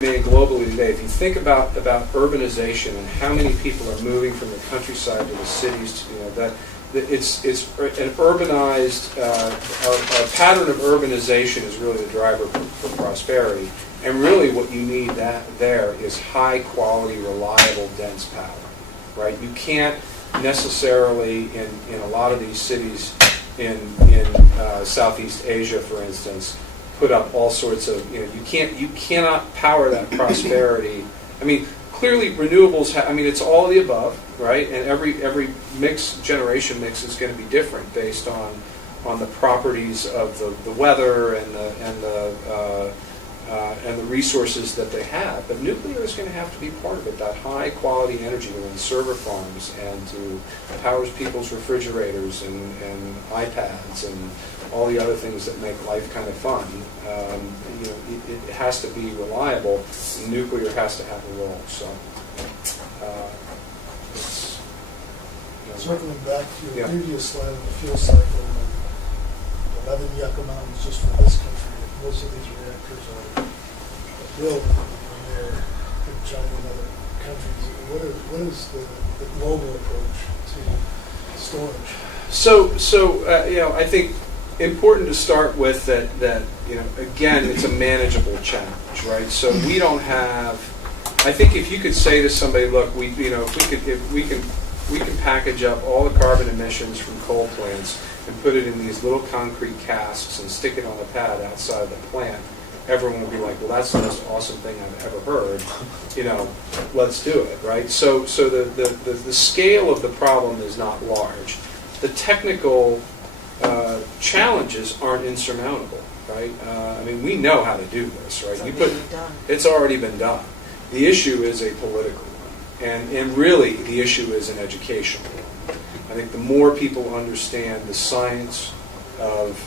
globally today, if you think about urbanization and how many people are moving from the countryside to the cities, that it's an urbanized, our pattern of urbanization is really the driver for prosperity. And really what you need there is high quality, reliable, dense power, right? You can't necessarily, in a lot of these cities in Southeast Asia, for instance, put up all sorts of, you cannot power that prosperity. I mean, clearly renewables, it's all of the above, right? And every generation mix is going to be different based on the properties of the weather and the resources that they have. But nuclear is going to have to be part of it, that high quality energy to run server farms and to powers people's refrigerators and iPads and all the other things that make life kind of fun. It has to be reliable. Nuclear has to have a role. So, circling back to your yeah. previous slide on the fuel cycle, 11 Yucca Mountains just for this country. Most of these reactors are built when they're in China and other countries. What is the global approach to storage? So I think important to start with that again, it's a manageable challenge, right? So we don't have. I think if you could say to somebody, look, if we can package up all the carbon emissions from coal plants and put it in these little concrete casks and stick it on a pad outside the plant, everyone will be like, well, that's the most awesome thing I've ever heard. Let's do it, right? So the scale of the problem is not large. The technical challenges aren't insurmountable, right? We know how to do this, right? It's already been done. The issue is a political one, and really the issue is an educational one. I think the more people understand the science of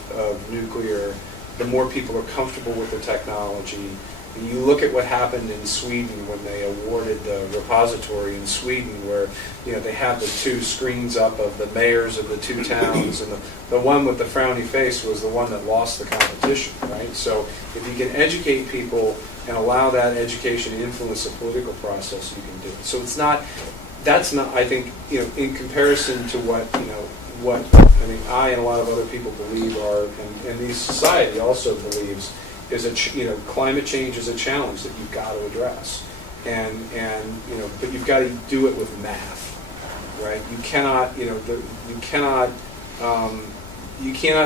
nuclear, the more people are comfortable with the technology. And you look at what happened in Sweden when they awarded the repository in Sweden, where they have the two screens up of the mayors of the two towns, and the one with the frowny face was the one that lost the competition, right? So if you can educate people and allow that education to influence the political process, you can do it. So that's not, I think, in comparison to what I and a lot of other people believe are, and the society also believes, is climate change is a challenge that you've got to address, but you've got to do it with math, right? You cannot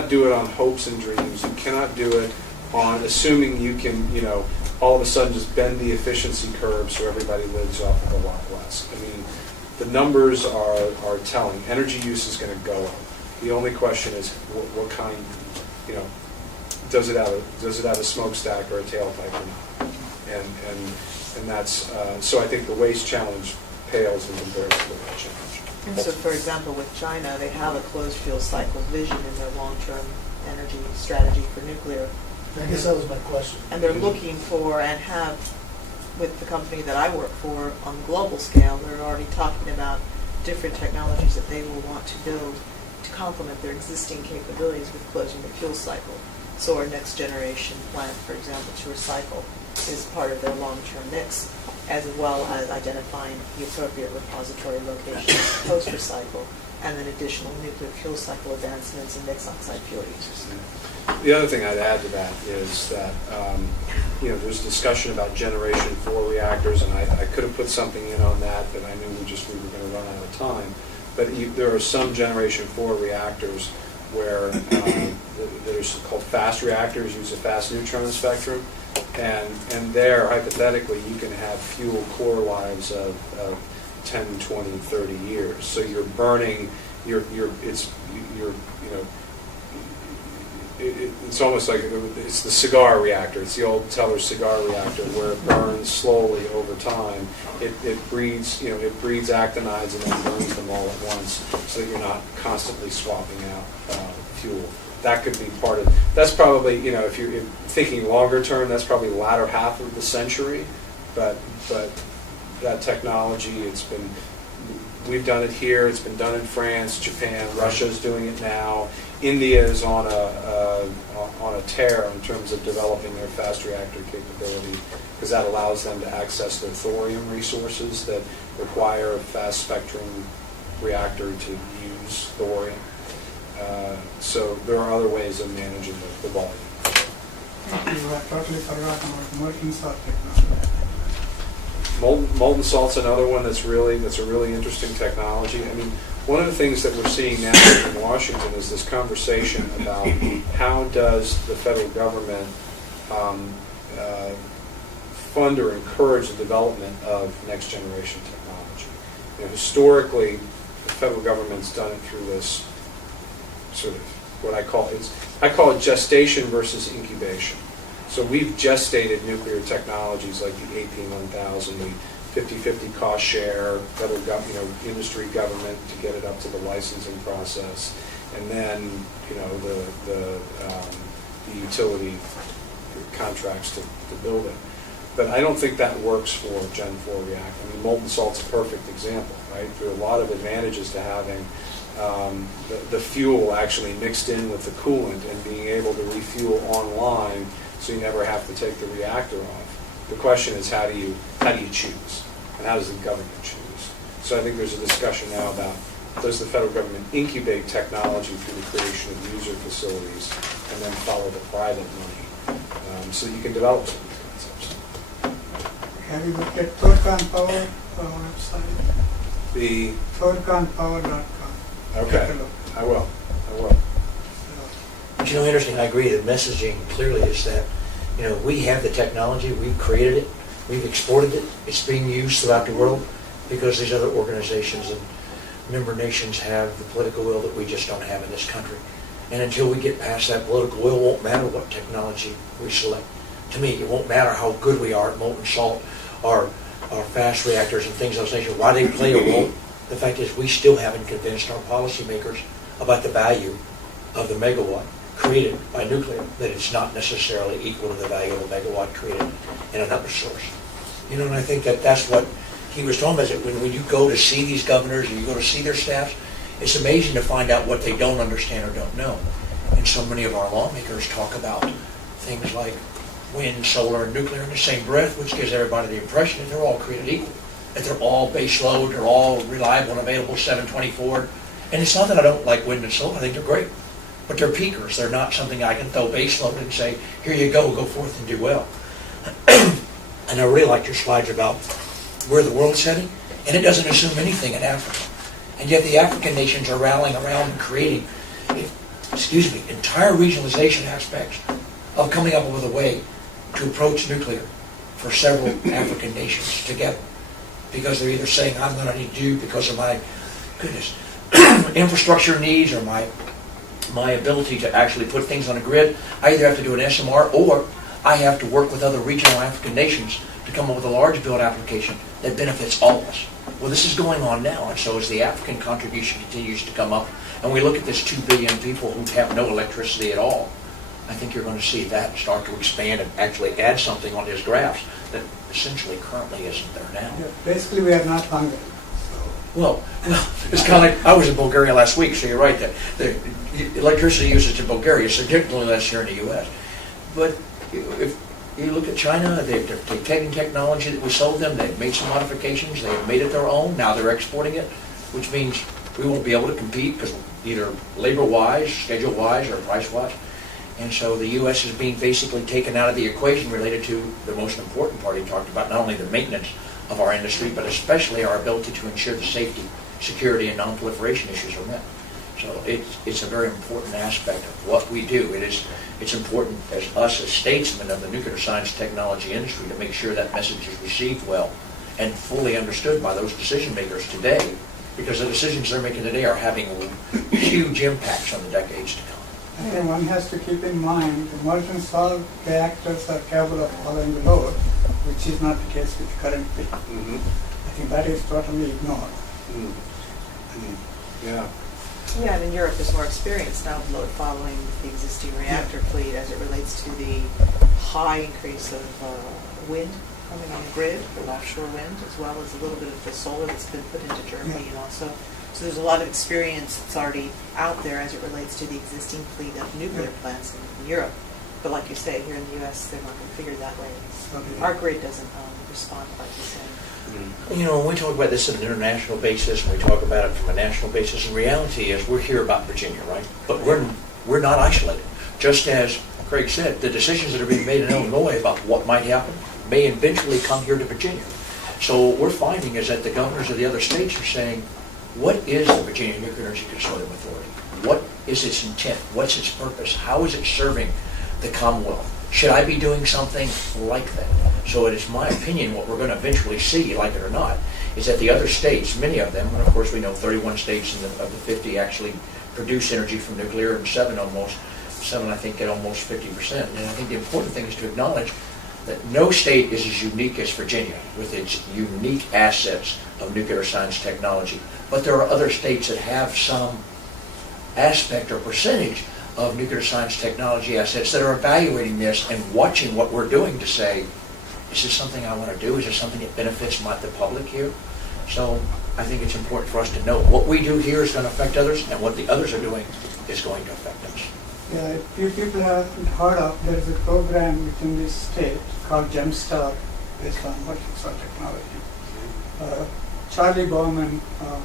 do it on hopes and dreams. You cannot do it on assuming you can all of a sudden just bend the efficiency curve so everybody lives off of a lot less. The numbers are telling. Energy use is going to go up. The only question is what kind, does it have a smokestack or a tailpipe or not? And that's so I think the waste challenge pales in comparison to that challenge. And so, for example, with China, they have a closed fuel cycle vision in their long-term energy strategy for nuclear. I guess that was my question. And they're looking for, and have, with the company that I work for on the global scale, they're already talking about different technologies that they will want to build to complement their existing capabilities with closing the fuel cycle. So our next generation plant, for example, to recycle is part of their long-term mix, as well as identifying the appropriate repository locations post-recycle, and then additional nuclear fuel cycle advancements and mixed oxide fuel uses. The other thing I'd add to that is that there's discussion about Generation 4 reactors, and I could have put something in on that, but I knew we were going to run out of time. But there are some Generation 4 reactors where that are called fast reactors, use a fast neutron spectrum, and there, hypothetically, you can have fuel core lives of 10, 20, 30 years. So you're burning, it's almost like it's the cigar reactor. It's the old Teller cigar reactor where it burns slowly over time. It breeds actinides and then burns them all at once, so that you're not constantly swapping out fuel. That could be part of. That's probably if you're thinking longer term, that's probably latter half of the century. But that technology, it's been we've done it here. It's been done in France, Japan, Russia's doing it now. India is on a tear in terms of developing their fast reactor capability, because that allows them to access their thorium resources that require a fast spectrum reactor to use thorium. So there are other ways of managing the volume. You have totally forgotten about molten salt technology. Molten salt's another one that's a really interesting technology. I mean, one of the things that we're seeing now in Washington is this conversation about how does the federal government fund or encourage the development of next generation technology. You know, historically, the federal government's done it through this sort of what I call it gestation versus incubation. So we've gestated nuclear technologies like the AP1000, the 50-50 cost share, federal industry government to get it up to the licensing process, and then the utility contracts to build it. But I don't think that works for Gen 4 reactor. I mean, molten salt's a perfect example, right? There are a lot of advantages to having the fuel actually mixed in with the coolant and being able to refuel online, so you never have to take the reactor off. The question is, how do you choose, and how does the government choose? So I think there's a discussion now about, does the federal government incubate technology through the creation of user facilities and then follow the private money so that you can develop some of these concepts. Have you looked at Thorcon Power website? The Thorconpower.com. okay, I will. But interesting, I agree, the messaging clearly is that, we have the technology, we've created it, we've exported it, it's being used throughout the world because these other organizations and member nations have the political will that we just don't have in this country. And until we get past that political will, it won't matter what technology we select. To me, it won't matter how good we are at molten salt or fast reactors and things of those nature, why they play a role. The fact is, we still haven't convinced our policymakers about the value of the megawatt created by nuclear, that it's not necessarily equal to the value of a megawatt created in another source. And I think that's what he was talking about, is that when you go to see these governors or you go to see their staffs, it's amazing to find out what they don't understand or don't know. And so many of our lawmakers talk about things like wind, solar, and nuclear in the same breath, which gives everybody the impression that they're all created equal, that they're all base load, they're all reliable and available 7/24. And it's not that I don't like wind and solar, I think they're great. But they're peakers. They're not something I can throw base load and say, here you go forth and do well. And I really like your slides about where the world's heading, and it doesn't assume anything in Africa. And yet the African nations are rallying around and creating, entire regionalization aspects of coming up with a way to approach nuclear for several African nations together. Because they're either saying, I'm going to need to do because of my, infrastructure needs or my ability to actually put things on a grid. I either have to do an SMR or I have to work with other regional African nations to come up with a large build application that benefits all of us. Well, this is going on now, and so as the African contribution continues to come up, and we look at this 2 billion people who have no electricity at all, I think you're going to see that start to expand and actually add something on his graphs that essentially currently isn't there now. Yeah, basically, we are not hungry. Well, it's kind of like, I was in Bulgaria last week, so you're right, that the electricity usage in Bulgaria is significantly less here in the U.S. But if you look at China, they've taken technology that we sold them, they've made some modifications, they've made it their own, now they're exporting it, which means we won't be able to compete because either labor-wise, schedule-wise, or price-wise. And so the U.S. is being basically taken out of the equation related to the most important part he talked about, not only the maintenance of our industry, but especially our ability to ensure the safety, security, and non-proliferation issues are met. So it's a very important aspect of what we do. It's important as us as statesmen of the nuclear science technology industry to make sure that message is received well and fully understood by those decision makers today, because the decisions they're making today are having huge impacts on the decades to come. I think one has to keep in mind the molten salt reactors are capable of following the load, which is not the case with currently. Mm-hmm. I think that is totally ignored. Mm-hmm. Yeah. Yeah, and in Europe is more experienced now with load following the existing reactor fleet as it relates to the high increase of wind coming on the grid for offshore wind, as well as a little bit of the solar that's been put into Germany and also. So there's a lot of experience that's already out there as it relates to the existing fleet of nuclear plants in Europe. But like you say, here in the U.S., they're not configured that way. Our grid doesn't respond quite the same. You know, when we talk about this on an international basis, and we talk about it from a national basis, the reality is we're here about Virginia, right? But we're not isolated. Just as Craig said, the decisions that are being made in Illinois about what might happen may eventually come here to Virginia. So what we're finding is that the governors of the other states are saying, what is the Virginia Nuclear Energy Consortium Authority? What is its intent? What's its purpose? How is it serving the Commonwealth? Should I be doing something like that? So it is my opinion what we're going to eventually see, like it or not, is that the other states, many of them, and of course we know 31 states of the 50 actually produce energy from nuclear, and 7 I think get almost 50%. And I think the important thing is to acknowledge that no state is as unique as Virginia with its unique assets of nuclear science technology. But there are other states that have some aspect or percentage of nuclear science technology assets that are evaluating this and watching what we're doing to say, is this something I want to do? Is this something that benefits the public here? So I think it's important for us to know what we do here is going to affect others, and what the others are doing is going to affect us. Yeah, if you people haven't heard of, there's a program within this state called GEMSTAR based on merchant cell technology. Charlie Bowman,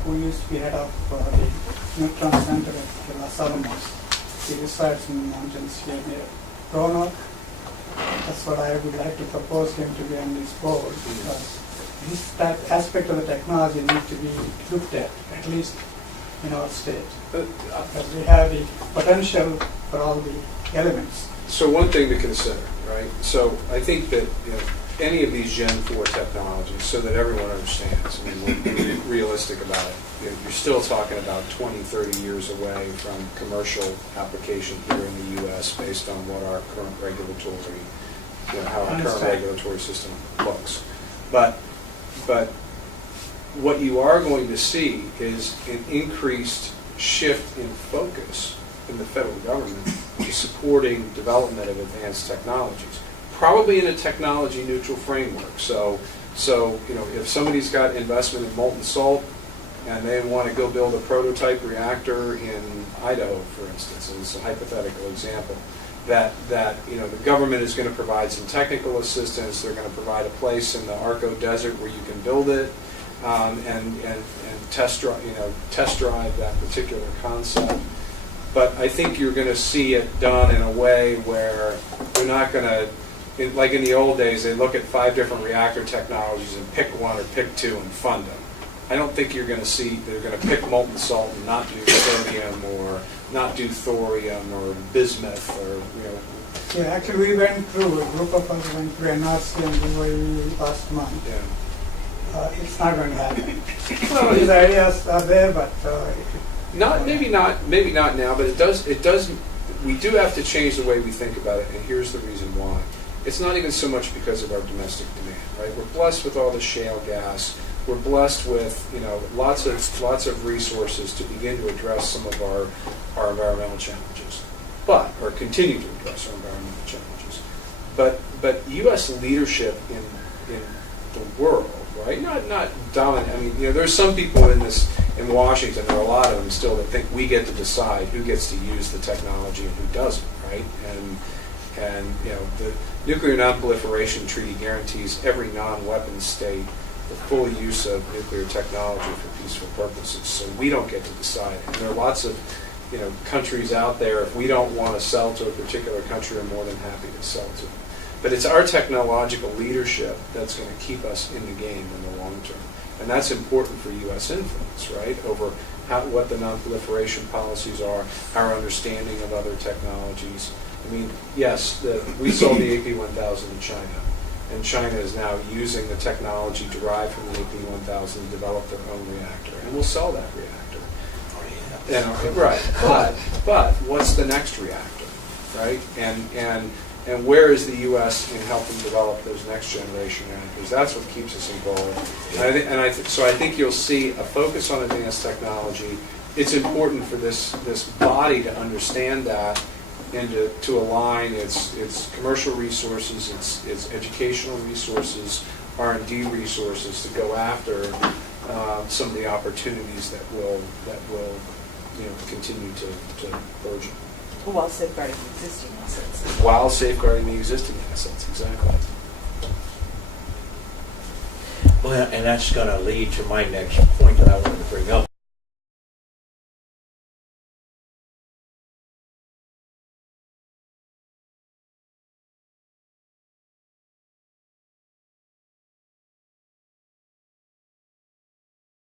who used to be head of the Neutron Center at Los Alamos, he resides in the mountains here near Roanoke. That's what I would like to propose him to be on this board, because that aspect of the technology needs to be looked at least in our state. Because we have the potential for all the elements. So one thing to consider, right? So I think that any of these Gen 4 technologies, so that everyone understands, I mean, we're realistic about it. You're still talking about 20, 30 years away from commercial application here in the U.S. based on what our current regulatory, how our current regulatory system looks. But what you are going to see is an increased shift in focus in the federal government to supporting development of advanced technologies, probably in a technology neutral framework. So if somebody's got investment in molten salt and they want to go build a prototype reactor in Idaho, for instance, and it's a hypothetical example, that the government is going to provide some technical assistance. They're going to provide a place in the Arco Desert where you can build it and test drive that particular concept. But I think you're going to see it done in a way where you're not going to, like in the old days, they look at 5 different reactor technologies and pick one or pick 2 and fund them. I don't think you're going to see they're going to pick molten salt and not do sodium or not do thorium or bismuth or Yeah, actually we went through, a group of us went through NRC and UAE last month. Yeah. It's not going to happen. Well, these ideas are there, but maybe not now, but it does. We do have to change the way we think about it, and here's the reason why. It's not even so much because of our domestic demand, right? We're blessed with all the shale gas. We're blessed with lots of resources to begin to address some of our environmental challenges, or continue to address our environmental challenges. But U.S. leadership in the world, right? Not dominant. I mean, there's some people in Washington. There are a lot of them still that think we get to decide who gets to use the technology and who doesn't, right? And the Nuclear Non-Proliferation Treaty guarantees every non-weapon state the full use of nuclear technology for peaceful purposes. So we don't get to decide. And there are lots of countries out there. If we don't want to sell to a particular country, we're more than happy to sell to them. But it's our technological leadership that's going to keep us in the game in the long term. And that's important for U.S. influence, right, over what the non-proliferation policies are, our understanding of other technologies. I mean, yes, we sold the AP1000 in China, and China is now using the technology derived from the AP1000 to develop their own reactor, and we'll sell that reactor. Right, but what's the next reactor, right? And where is the U.S. in helping develop those next generation reactors? That's what keeps us involved. So I think you'll see a focus on advanced technology. It's important for this body to understand that and to align its commercial resources, its educational resources, R&D resources to go after some of the opportunities that will continue to burgeon While safeguarding existing assets. while safeguarding the existing assets. Exactly. Well, and that's going to lead to my next point that I wanted to